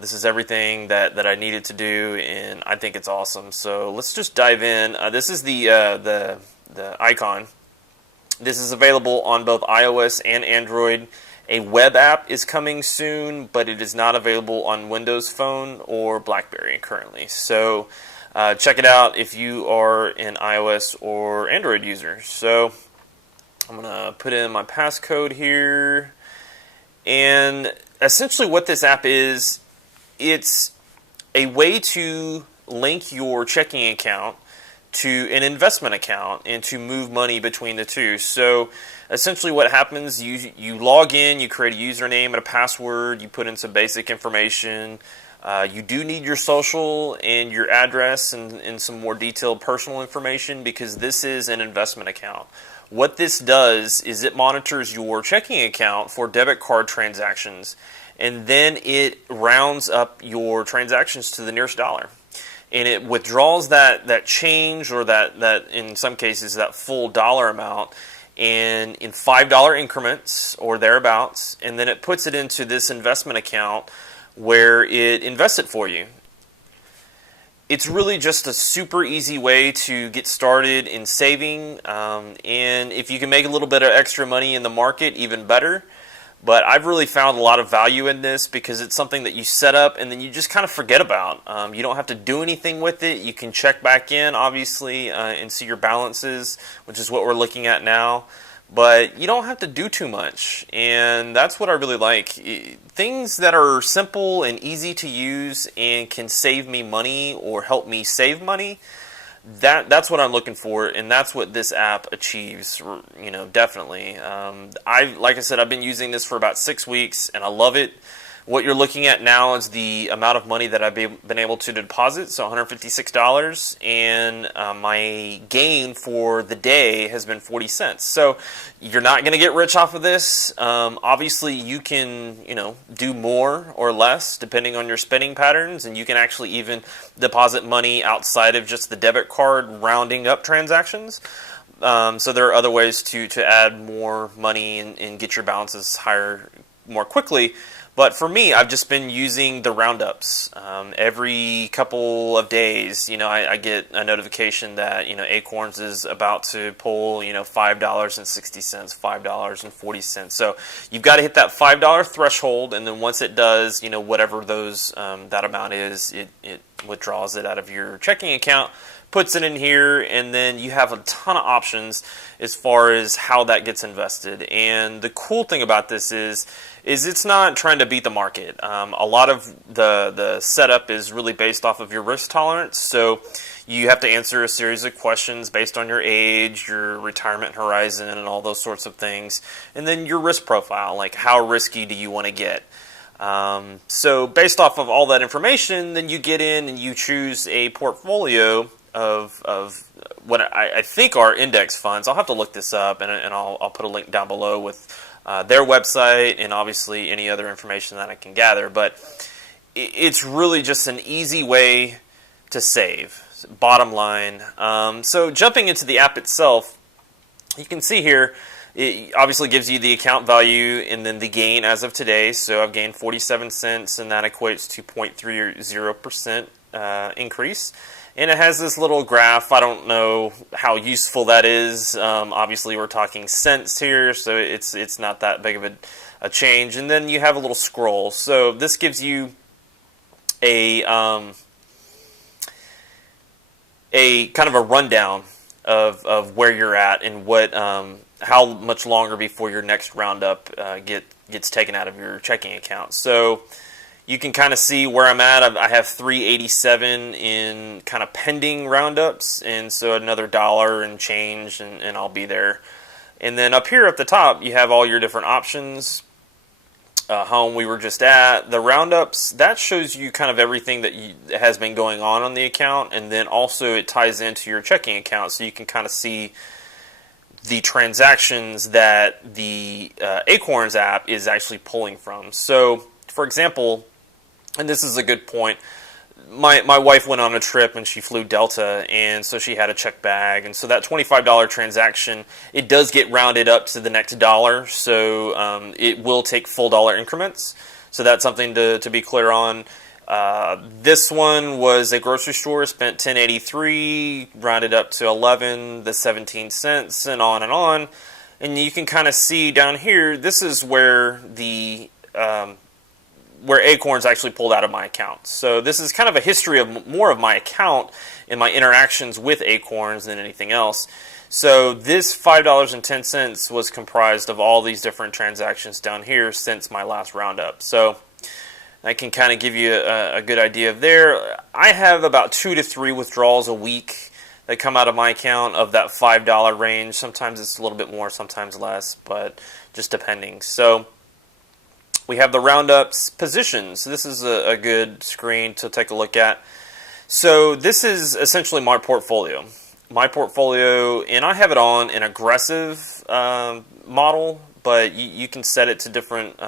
This is everything that I needed to do, and I think it's awesome. So let's just dive in. This is the icon. This is available on both iOS and Android. A web app is coming soon, but it is not available on Windows Phone or BlackBerry currently. So check it out if you are an iOS or Android user. So I'm going to put in my passcode here. And essentially what this app is, it's a way to link your checking account to an investment account and to move money between the two. So essentially what happens, you log in, you create a username and a password, you put in some basic information. You do need your social and your address and some more detailed personal information because this is an investment account. What this does is it monitors your checking account for debit card transactions, and then it rounds up your transactions to the nearest dollar. And it withdraws that change, or that in some cases that full dollar amount, and in $5 increments or thereabouts, and then it puts it into this investment account where it invests it for you. It's really just a super easy way to get started in saving, and if you can make a little bit of extra money in the market, even better. But I've really found a lot of value in this because it's something that you set up and then you just kind of forget about. You don't have to do anything with it. You can check back in, obviously, and see your balances, which is what we're looking at now. But you don't have to do too much, and that's what I really like. Things that are simple and easy to use and can save me money or help me save money, that's what I'm looking for, and that's what this app achieves, definitely. Like I said, I've been using this for about 6 weeks, and I love it. What you're looking at now is the amount of money that I've been able to deposit, so $156, and my gain for the day has been 40 cents. So you're not going to get rich off of this. Obviously, you can do more or less depending on your spending patterns, and you can actually even deposit money outside of just the debit card rounding up transactions. So there are other ways to add more money and get your balances higher more quickly. But for me, I've just been using the roundups. Every couple of days, I get a notification that, Acorns is about to pull, $5.60, $5.40. So you've got to hit that $5 threshold, and then once it does, whatever that amount is, it withdraws it out of your checking account, puts it in here, and then you have a ton of options as far as how that gets invested. And the cool thing about this is it's not trying to beat the market. A lot of the setup is really based off of your risk tolerance. So you have to answer a series of questions based on your age, your retirement horizon, and all those sorts of things. And then your risk profile, like how risky do you want to get? So based off of all that information, then you get in and you choose a portfolio of what I think are index funds. I'll have to look this up, and I'll put a link down below with their website and obviously any other information that I can gather. But it's really just an easy way to save, bottom line. So jumping into the app itself, you can see here, it obviously gives you the account value and then the gain as of today. So I've gained 47 cents, and that equates to 0.30% increase. And it has this little graph. I don't know how useful that is. Obviously, we're talking cents here, so it's not that big of a change. And then you have a little scroll. So this gives you a kind of a rundown of where you're at and what how much longer before your next roundup gets taken out of your checking account. So you can kind of see where I'm at. I have 387 in kind of pending roundups, and so another dollar and change, and I'll be there. And then up here at the top, you have all your different options. Home we were just at. The roundups, that shows you kind of everything that has been going on the account, and then also it ties into your checking account, so you can kind of see the transactions that the Acorns app is actually pulling from. So, for example, and this is a good point, my wife went on a trip and she flew Delta, and so she had a check bag, and so that $25 transaction, it does get rounded up to the next dollar, so it will take full dollar increments. So that's something to be clear on. This one was a grocery store, spent $10.83, rounded up to 11, the 17 cents, and on and on. And you can kind of see down here, this is where the where Acorns actually pulled out of my account. So this is kind of a history of more of my account and my interactions with Acorns than anything else. So this $5.10 was comprised of all these different transactions down here since my last roundup. So I can kind of give you a good idea of there. I have about 2 to 3 withdrawals a week that come out of my account of that $5 range. Sometimes it's a little bit more, sometimes less, but just depending. So we have the roundups positions. This is a good screen to take a look at. So this is essentially my portfolio. My portfolio, and I have it on an aggressive model, but you can set it to different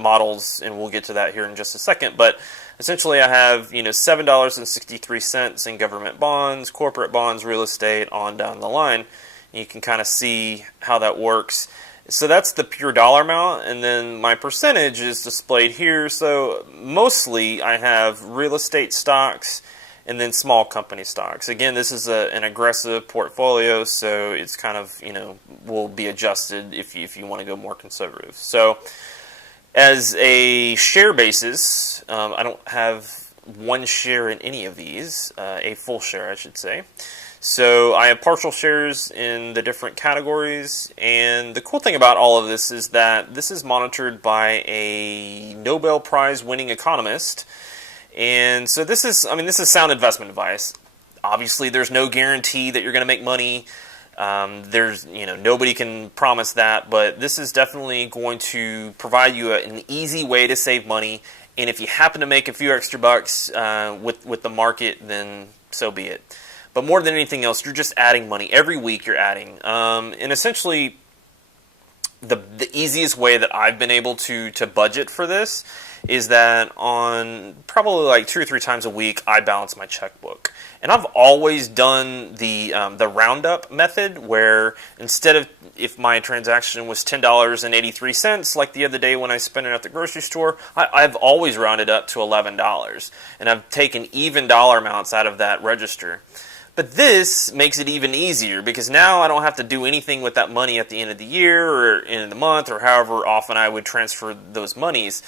models, and we'll get to that here in just a second. But essentially, I have $7.63 in government bonds, corporate bonds, real estate, on down the line. And you can kind of see how that works. So that's the pure dollar amount, and then my percentage is displayed here. So mostly I have real estate stocks and then small company stocks. Again, this is an aggressive portfolio, so it's kind of, will be adjusted if you want to go more conservative. So as a share basis, I don't have one share in any of these, a full share, I should say. So I have partial shares in the different categories, and the cool thing about all of this is that this is monitored by a Nobel Prize winning economist, and so this is sound investment advice. Obviously, there's no guarantee that you're going to make money. Nobody can promise that, but this is definitely going to provide you an easy way to save money, and if you happen to make a few extra bucks with the market, then so be it. But more than anything else, you're just adding money. Every week you're adding. And essentially, the easiest way that I've been able to budget for this is that on probably like 2 or 3 times a week, I balance my checkbook. And I've always done the roundup method, where instead of, if my transaction was $10.83, like the other day when I spent it at the grocery store, I've always rounded up to $11. And I've taken even dollar amounts out of that register. But this makes it even easier, because now I don't have to do anything with that money at the end of the year or end of the month, or however often I would transfer those monies.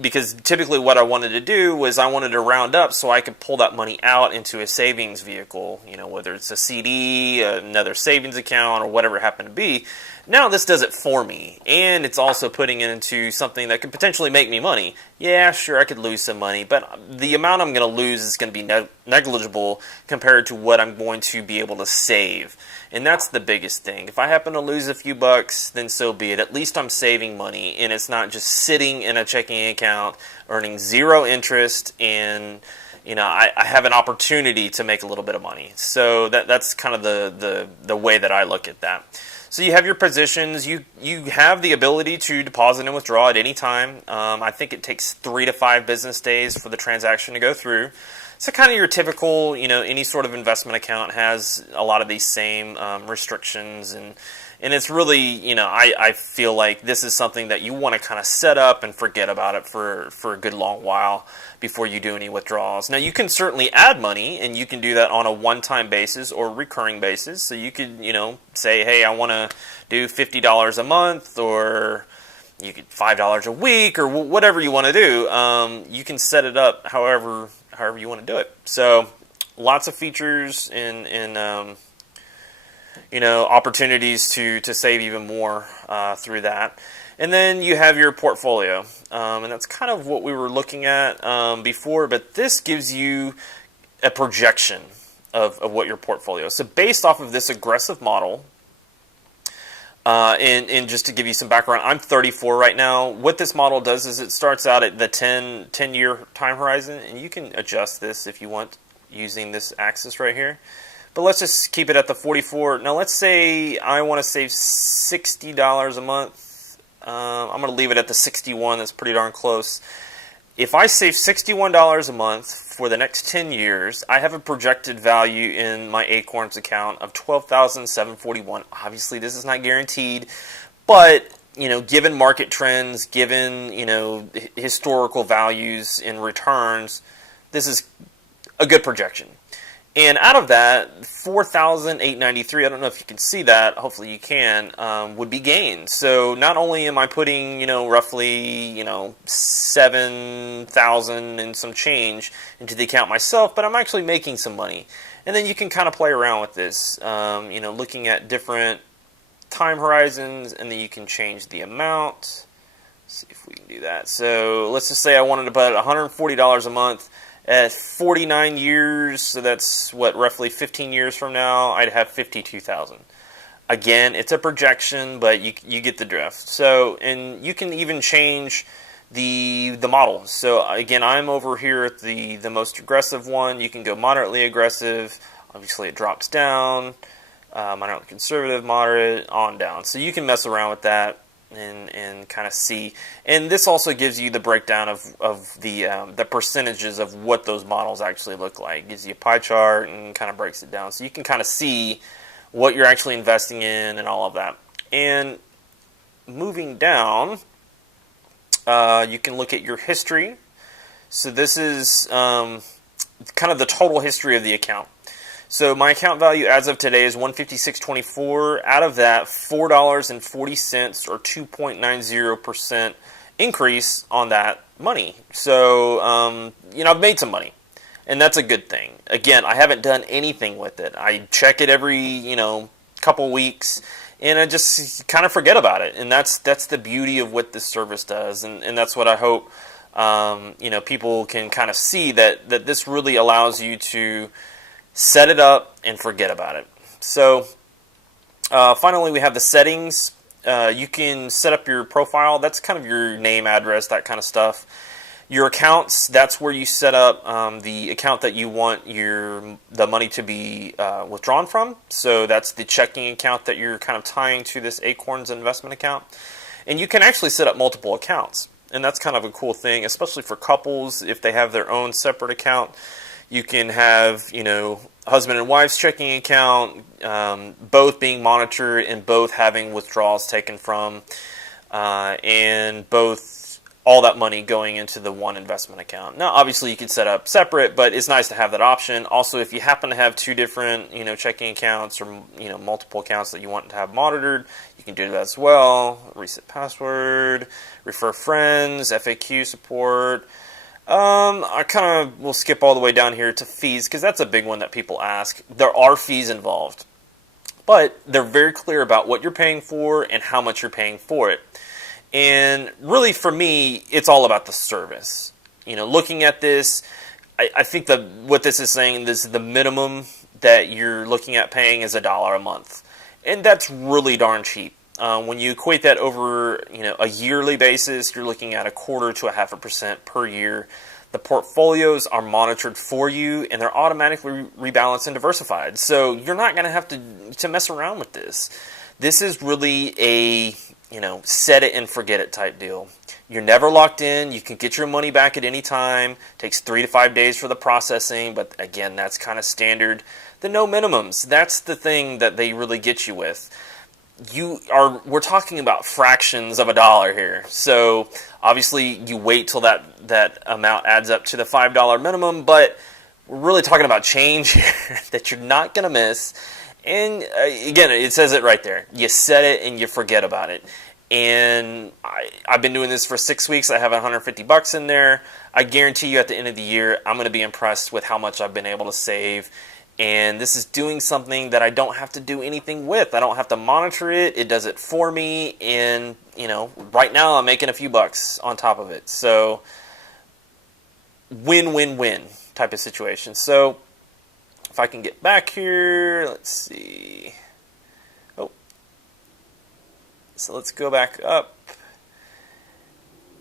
Because typically what I wanted to do was I wanted to round up so I could pull that money out into a savings vehicle, whether it's a CD, another savings account, or whatever it happened to be. Now this does it for me, and it's also putting it into something that could potentially make me money. Yeah, sure, I could lose some money, but the amount I'm going to lose is going to be negligible compared to what I'm going to be able to save. And that's the biggest thing. If I happen to lose a few bucks, then so be it. At least I'm saving money, and it's not just sitting in a checking account earning 0 interest, and I have an opportunity to make a little bit of money. So that's kind of the way that I look at that. So you have your positions. You have the ability to deposit and withdraw at any time. I think it takes 3 to 5 business days for the transaction to go through. So kind of your typical, any sort of investment account has a lot of these same restrictions, and it's really, I feel like this is something that you want to kind of set up and forget about it for a good long while before you do any withdrawals. Now, you can certainly add money, and you can do that on a one-time basis or recurring basis. So you could, say, hey, I want to do $50 a month, or you could $5 a week, or whatever you want to do. You can set it up however you want to do it. So lots of features and opportunities to save even more through that. And then you have your portfolio, and that's kind of what we were looking at before, but this gives you a projection of what your portfolio is. So based off of this aggressive model, and just to give you some background, I'm 34 right now. What this model does is it starts out at the 10-year time horizon, and you can adjust this if you want using this axis right here. But let's just keep it at the 44. Now let's say I want to save $60 a month. I'm going to leave it at the 61. That's pretty darn close. If I save $61 a month for the next 10 years, I have a projected value in my Acorns account of $12,741. Obviously, this is not guaranteed, but given market trends, given, historical values in returns, this is a good projection. And out of that, 4,893, I don't know if you can see that, hopefully you can, would be gains. So not only am I putting, roughly, 7,000 and some change into the account myself, but I'm actually making some money. And then you can kind of play around with this, looking at different time horizons, and then you can change the amount. Let's see if we can do that. So let's just say I wanted to put $140 a month. At 49 years, so that's roughly 15 years from now, I'd have 52,000. Again, it's a projection, but you get the drift. So, and you can even change the model. So again, I'm over here at the most aggressive one. You can go moderately aggressive. Obviously, it drops down. Moderately conservative, moderate, on down. So you can mess around with that and kind of see. And this also gives you the breakdown of the percentages of what those models actually look like. It gives you a pie chart and kind of breaks it down. So you can kind of see what you're actually investing in and all of that. And moving down, you can look at your history. So this is kind of the total history of the account. So my account value as of today is $156.24. Out of that, $4.40 or 2.90% increase on that money. So I've made some money, and that's a good thing. Again, I haven't done anything with it. I check it every couple weeks, and I just kind of forget about it. And that's the beauty of what this service does, and that's what I hope people can kind of see, that this really allows you to set it up and forget about it. So finally, we have the settings. You can set up your profile. That's kind of your name, address, that kind of stuff. Your accounts, that's where you set up the account that you want the money to be withdrawn from. So that's the checking account that you're kind of tying to this Acorns investment account. And you can actually set up multiple accounts. And that's kind of a cool thing, especially for couples, if they have their own separate account. You can have, husband and wife's checking account, both being monitored and both having withdrawals taken from, and both all that money going into the one investment account. Now, obviously, you could set up separate, but it's nice to have that option. Also, if you happen to have two different, checking accounts or, multiple accounts that you want to have monitored, you can do that as well. Reset password, refer friends, FAQ support. I kind of will skip all the way down here to fees, because that's a big one that people ask. There are fees involved, but they're very clear about what you're paying for and how much you're paying for it. And really, for me, it's all about the service. Looking at this, I think that what this is saying is the minimum that you're looking at paying is $1 a month, and that's really darn cheap. When you equate that over a yearly basis, you're looking at 1/4 to 0.5% per year. The portfolios are monitored for you, and they're automatically rebalanced and diversified. So you're not going to have to mess around with this. This is really a set it and forget it type deal. You're never locked in. You can get your money back at any time. It takes 3 to 5 days for the processing, but again, that's kind of standard. The no minimums, that's the thing that they really get you with. We're talking about fractions of $1 here. So obviously you wait till that amount adds up to the $5 minimum, but we're really talking about change here that you're not going to miss. And again, it says it right there. You set it and you forget about it. And I've been doing this for 6 weeks. I have $150 in there. I guarantee you at the end of the year, I'm going to be impressed with how much I've been able to save. And this is doing something that I don't have to do anything with. I don't have to monitor it. It does it for me. And, right now I'm making a few bucks on top of it. So win-win-win type of situation. So if I can get back here, let's see. Oh, so let's go back up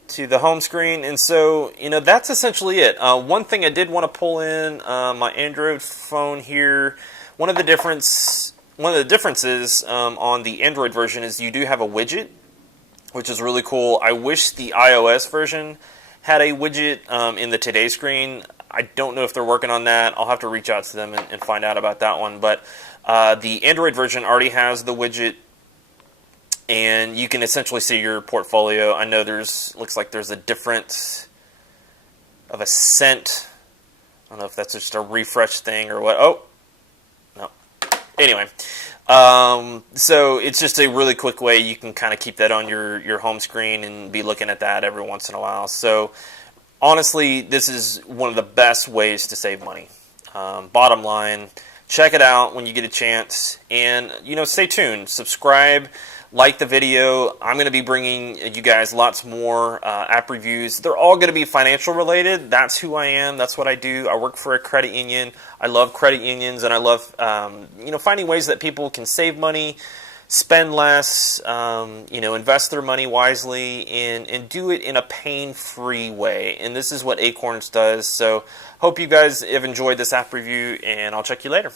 to the home screen, and so that's essentially it. One thing I did want to pull in my Android phone here. One of the differences on the Android version is you do have a widget, which is really cool. I wish the iOS version had a widget in the Today screen. I don't know if they're working on that. I'll have to reach out to them and find out about that one. But the Android version already has the widget and you can essentially see your portfolio. I know looks like there's a difference of a cent. I don't know if that's just a refresh thing or what. Oh, no. Anyway, so it's just a really quick way you can kind of keep that on your home screen and be looking at that every once in a while. So honestly, this is one of the best ways to save money. Bottom line, check it out when you get a chance, and stay tuned. Subscribe, like the video. I'm going to be bringing you guys lots more app reviews. They're all going to be financial related. That's who I am. That's what I do. I work for a credit union. I love credit unions, and I love finding ways that people can save money, spend less, invest their money wisely, and do it in a pain-free way. And this is what Acorns does. So hope you guys have enjoyed this app review, and I'll check you later.